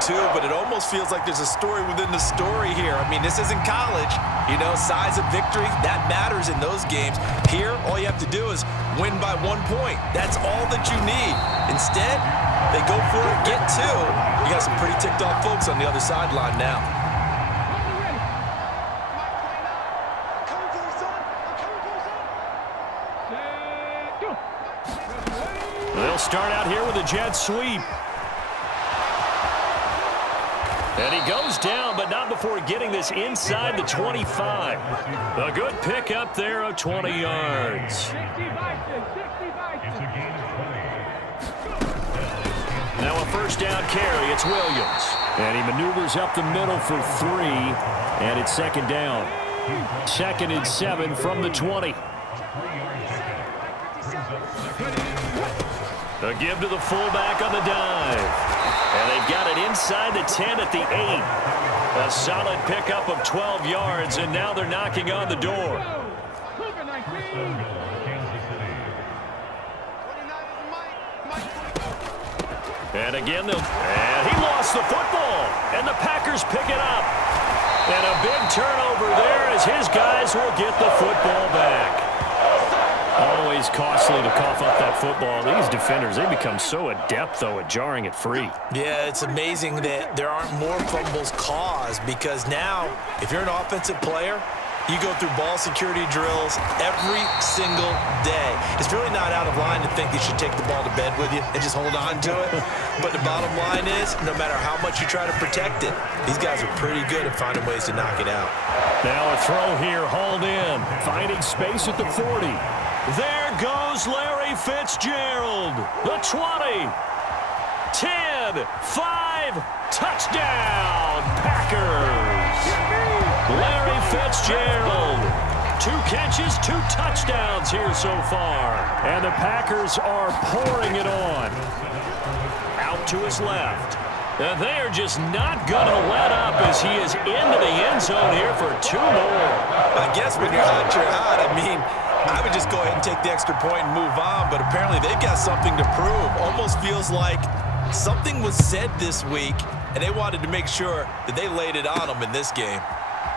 too, but it almost feels like there's a story within the story here. I mean, this isn't college. You know, size of victory, that matters in those games. Here, all you have to do is win by 1 point. That's all that you need. Instead, they go for it, get two. You got some pretty ticked off folks on the other sideline now. They'll start out here with a jet sweep. And he goes down, but not before getting this inside the 25. A good pick up there of 20 yards. Now a first down carry. It's Williams. And he maneuvers up the middle for 3. And it's second down. 2nd and 7 from the 20. A give to the fullback on the dive. And they've got it inside the 10 at the 8. A solid pickup of 12 yards, and now they're knocking on the door. And again, and he lost the football, and the Packers pick it up. And a big turnover there as his guys will get the football back. Always costly to cough up that football. These defenders, they become so adept, though, at jarring it free. Yeah, it's amazing that there aren't more fumbles caused, because now, if you're an offensive player, you go through ball security drills every single day. It's really not out of line to think you should take the ball to bed with you and just hold on to it. But the bottom line is, no matter how much you try to protect it, these guys are pretty good at finding ways to knock it out. Now a throw here, hauled in, finding space at the 40. There goes Larry Fitzgerald. The 20, 10, 5, touchdown, Packers. Larry Fitzgerald. 2 catches, 2 touchdowns here so far. And the Packers are pouring it on. Out to his left. And they are just not going to let up as he is into the end zone here for 2 more. I guess when you're hot, you're hot. I mean, I would just go ahead and take the extra point and move on, but apparently they've got something to prove. Almost feels like something was said this week, and they wanted to make sure that they laid it on them in this game.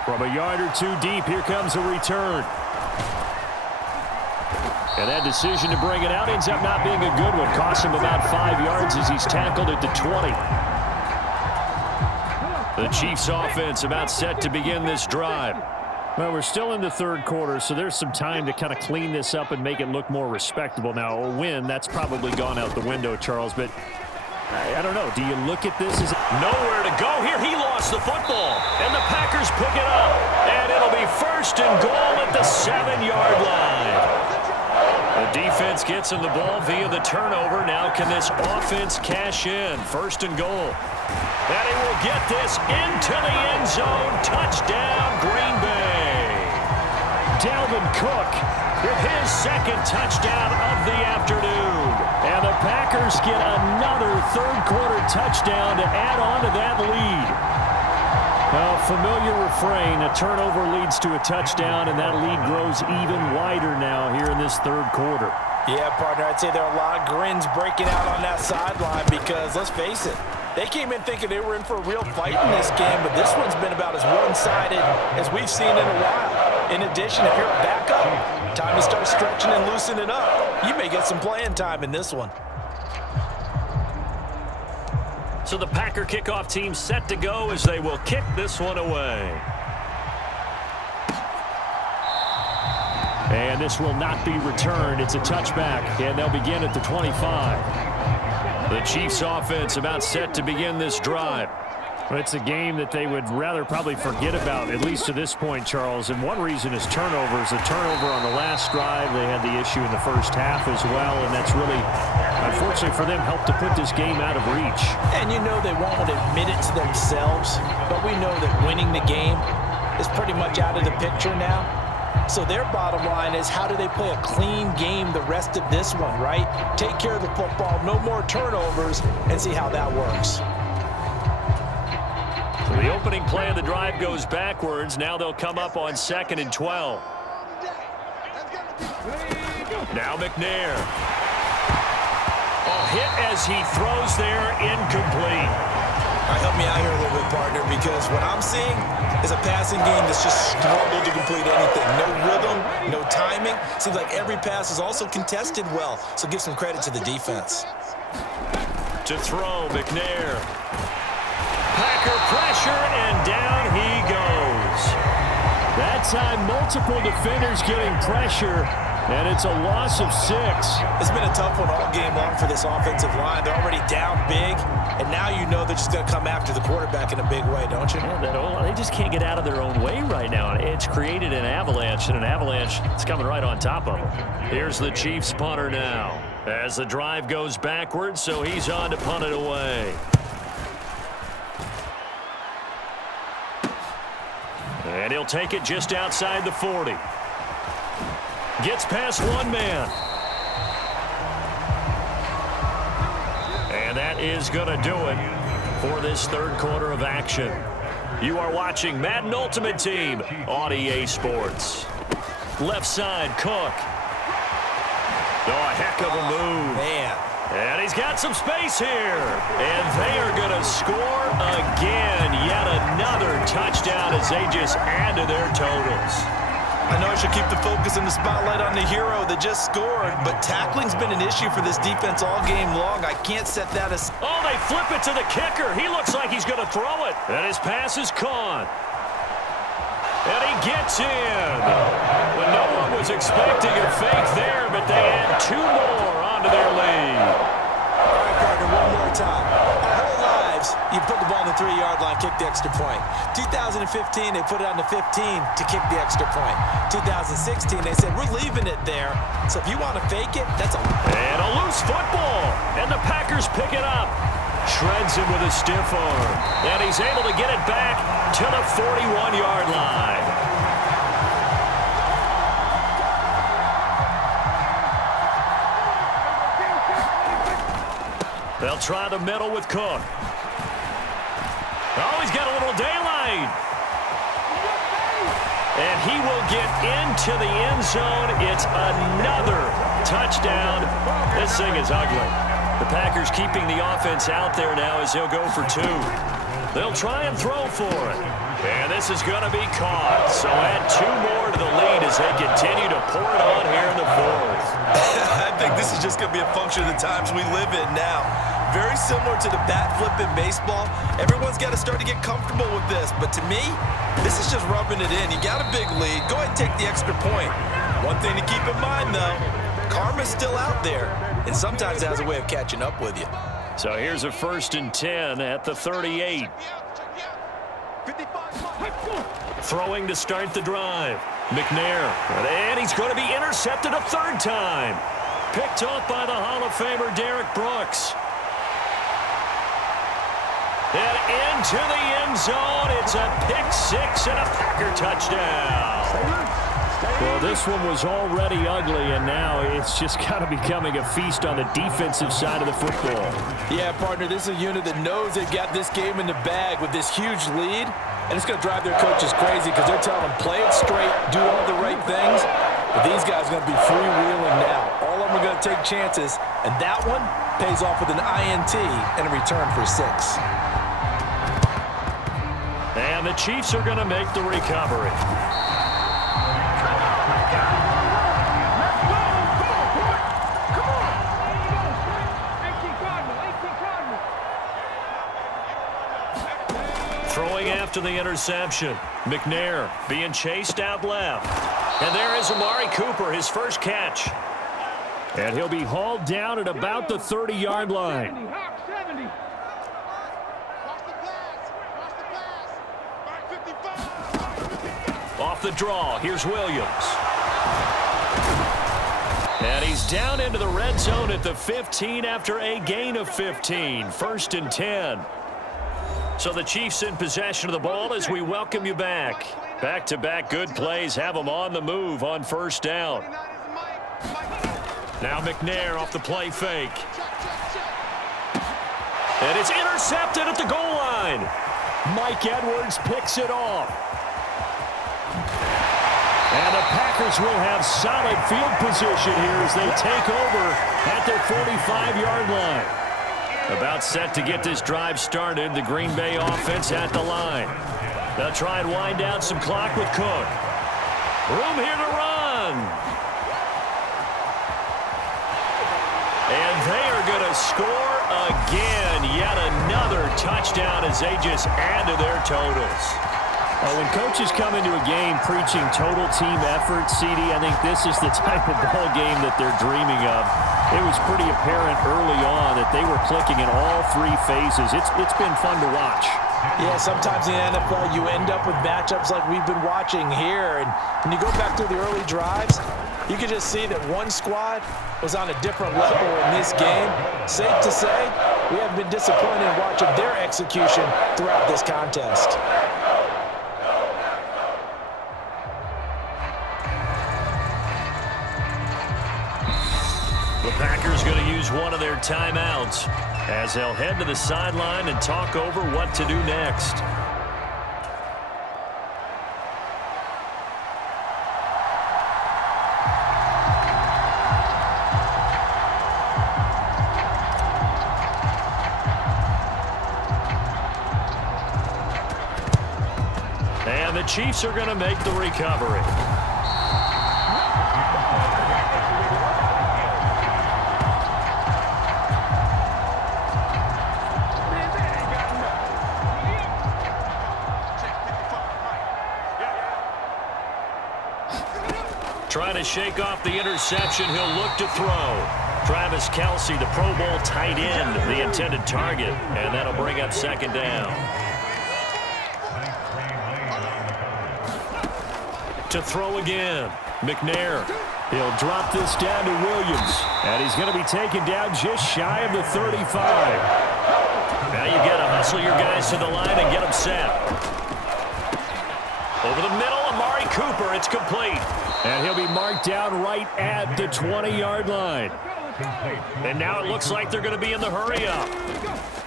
From a yard or 2 deep, here comes a return. And that decision to bring it out ends up not being a good one. Costs him about 5 yards as he's tackled at the 20. The Chiefs offense about set to begin this drive. Well, we're still in the 3rd quarter, so there's some time to kind of clean this up and make it look more respectable. Now, a win, that's probably gone out the window, Charles, but I don't know. Do you look at this as nowhere to go here? He lost the football, and the Packers pick it up, and it'll be 1st and goal at the 7-yard line. The defense gets him the ball via the turnover. Now can this offense cash in? 1st and goal. And he will get this into the end zone. Touchdown, Green Bay. Dalvin Cook with his 2nd touchdown of the afternoon. And the Packers get another 3rd quarter touchdown to add on to that lead. Well, familiar refrain, a turnover leads to a touchdown, and that lead grows even wider now here in this 3rd quarter. Yeah, partner, I'd say there are a lot of grins breaking out on that sideline because, let's face it, they came in thinking they were in for a real fight in this game, but this one's been about as one-sided as we've seen in a while. In addition, if you're a backup, time to start stretching and loosening up. You may get some playing time in this one. So the Packer kickoff team set to go as they will kick this one away. And this will not be returned. It's a touchback, and they'll begin at the 25. The Chiefs offense about set to begin this drive. Well, it's a game that they would rather probably forget about, at least to this point, Charles. And one reason is turnovers. A turnover on the last drive. They had the issue in the first half as well, and that's really, unfortunately for them, helped to put this game out of reach. And you know they won't admit it to themselves, but we know that winning the game is pretty much out of the picture now. So their bottom line is, how do they play a clean game the rest of this one, right? Take care of the football, no more turnovers, and see how that works. So the opening play of the drive goes backwards. Now they'll come up on 2nd and 12. Now McNair. A hit as he throws there, incomplete. He'll help me out here a little bit, partner, because what I'm seeing is a passing game that's just struggled to complete anything. No rhythm, no timing. Seems like every pass is also contested well, so give some credit to the defense. To throw, McNair. Packer pressure, and down he goes. That time, multiple defenders getting pressure, and it's a loss of 6. It's been a tough one all game long for this offensive line. They're already down big, and now you know they're just going to come after the quarterback in a big way, don't you? Yeah, they just can't get out of their own way right now. It's created an avalanche, and an avalanche is coming right on top of them. Here's the Chiefs punter now, as the drive goes backwards, so he's on to punt it away. And he'll take it just outside the 40. Gets past one man. And that is going to do it for this third quarter of action. You are watching Madden Ultimate Team on EA Sports. Left side, Cook. Oh, a heck of a move. Man. And he's got some space here. And they are going to score again. Yet another touchdown as they just add to their totals. I know I should keep the focus and the spotlight on the hero that just scored, but tackling's been an issue for this defense all game long. I can't set that as... Oh, they flip it to the kicker. He looks like he's going to throw it. And his pass is caught. And he gets in. Well, no one was expecting a fake there, but they add 2 more onto their lead. All right, partner, one more time. Our whole lives, you put the ball on the 3-yard line, kick the extra point. 2015, they put it on the 15 to kick the extra point. 2016, they said, we're leaving it there. So if you want to fake it, that's a... And a loose football. And the Packers pick it up. Shreds him with a stiff arm. And he's able to get it back to the 41-yard line. They'll try the middle with Cook. Oh, he's got a little daylight. And he will get into the end zone. It's another touchdown. This thing is ugly. The Packers keeping the offense out there now as he'll go for 2. They'll try and throw for it. And this is going to be caught. So add 2 more to the lead as they continue to pour it on here in the 4th. I think this is just going to be a function of the times we live in now. Very similar to the bat flip in baseball. Everyone's got to start to get comfortable with this. But to me, this is just rubbing it in. You got a big lead. Go ahead and take the extra point. One thing to keep in mind, though, karma's still out there. And sometimes it has a way of catching up with you. So here's a 1st and 10 at the 38. Throwing to start the drive. McNair. And he's going to be intercepted a 3rd time. Picked off by the Hall of Famer Derek Brooks. And into the end zone. It's a pick-6 and a Packer touchdown. Well, this one was already ugly, and now it's just kind of becoming a feast on the defensive side of the football. Yeah, partner, this is a unit that knows they've got this game in the bag with this huge lead, and it's going to drive their coaches crazy because they're telling them, play it straight, do all the right things. But these guys are going to be freewheeling now. All of them are going to take chances, and that one pays off with an INT and a return for 6. And the Chiefs are going to make the recovery. Throwing after the interception. McNair being chased out left. And there is Amari Cooper, his first catch. And he'll be hauled down at about the 30-yard line. Off the draw, here's Williams. And he's down into the red zone at the 15 after a gain of 15. 1st and 10. So the Chiefs in possession of the ball as we welcome you back. Back-to-back good plays have them on the move on 1st down. Now McNair off the play fake. And it's intercepted at the goal line. Mike Edwards picks it off. And the Packers will have solid field position here as they take over at their 45-yard line. About set to get this drive started. The Green Bay offense at the line. They'll try and wind down some clock with Cook. Room here to run. And they are going to score again. Yet another touchdown as they just add to their totals. When coaches come into a game preaching total team effort, CD, I think this is the type of ball game that they're dreaming of. It was pretty apparent early on that they were clicking in all three phases. It's been fun to watch. Yeah, sometimes in the NFL you end up with matchups like we've been watching here. And when you go back to the early drives, you can just see that one squad was on a different level in this game. Safe to say, we have been disappointed in watching their execution throughout this contest. The Packers going to use one of their timeouts as they'll head to the sideline and talk over what to do next. And the Chiefs are going to make the recovery. Trying to shake off the interception. He'll look to throw. Travis Kelce, the Pro Bowl tight end, the intended target. And that'll bring up second down. To throw again. McNair. He'll drop this down to Williams. And he's going to be taken down just shy of the 35. Now you've got to hustle your guys to the line and get them set. Over the middle, Amari Cooper. It's complete. And he'll be marked down right at the 20-yard line. And now it looks like they're going to be in the hurry-up.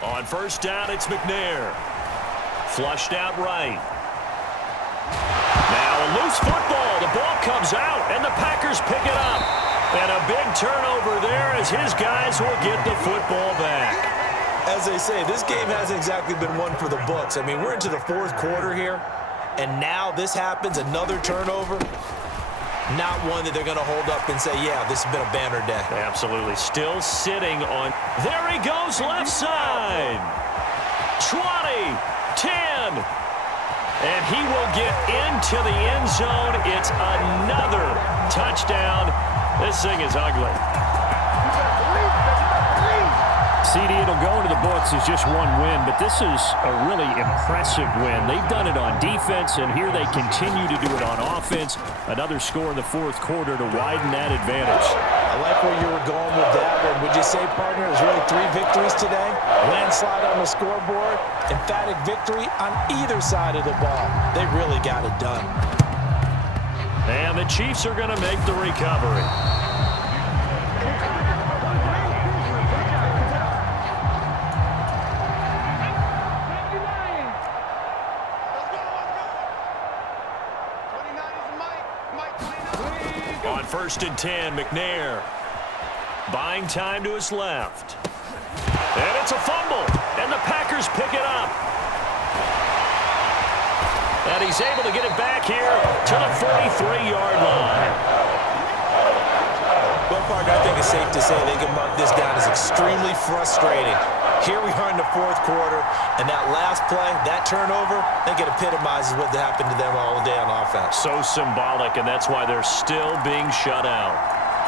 On first down, it's McNair. Flushed out right. Now a loose football. The ball comes out, and the Packers pick it up. And a big turnover there as his guys will get the football back. As they say, this game hasn't exactly been one for the books. I mean, we're into the fourth quarter here, and now this happens, another turnover. Not one that they're going to hold up and say, yeah, this has been a banner day. Absolutely. Still sitting on. There he goes, left side. 20, 10. And he will get into the end zone. It's another touchdown. This thing is ugly. CD, it'll go into the books as just one win, but this is a really impressive win. They've done it on defense, and here they continue to do it on offense. Another score in the fourth quarter to widen that advantage. I like where you were going with that one. Would you say, partner, it was really 3 victories today? Landslide on the scoreboard, emphatic victory on either side of the ball. They really got it done. And the Chiefs are going to make the recovery. First and 10, McNair. Buying time to his left. And it's a fumble, and the Packers pick it up. And he's able to get it back here to the 43-yard line. Well, partner, I think it's safe to say they can mark this down as extremely frustrating. Here we are in the fourth quarter, and that last play, that turnover, I think it epitomizes what happened to them all day on offense. So symbolic, and that's why they're still being shut out.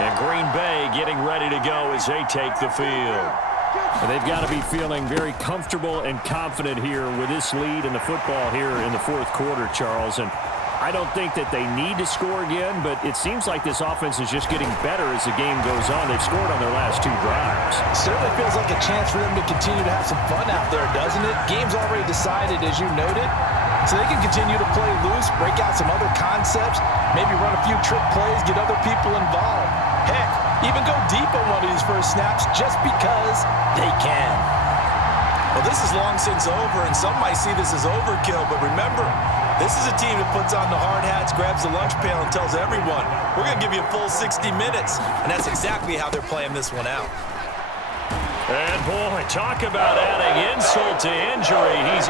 And Green Bay getting ready to go as they take the field. And they've got to be feeling very comfortable and confident here with this lead in the football here in the fourth quarter, Charles. And I don't think that they need to score again, but it seems like this offense is just getting better as the game goes on. They've scored on their last 2 drives. Certainly feels like a chance for them to continue to have some fun out there, doesn't it? Game's already decided, as you noted, so they can continue to play loose, break out some other concepts, maybe run a few trick plays, get other people involved. Heck, even go deep on one of these first snaps just because they can. Well, this is long since over, and some might see this as overkill, but remember, this is a team that puts on the hard hats, grabs the lunch pail, and tells everyone, we're going to give you a full 60 minutes. And that's exactly how they're playing this one out. And, boy, talk about adding insult to injury. He's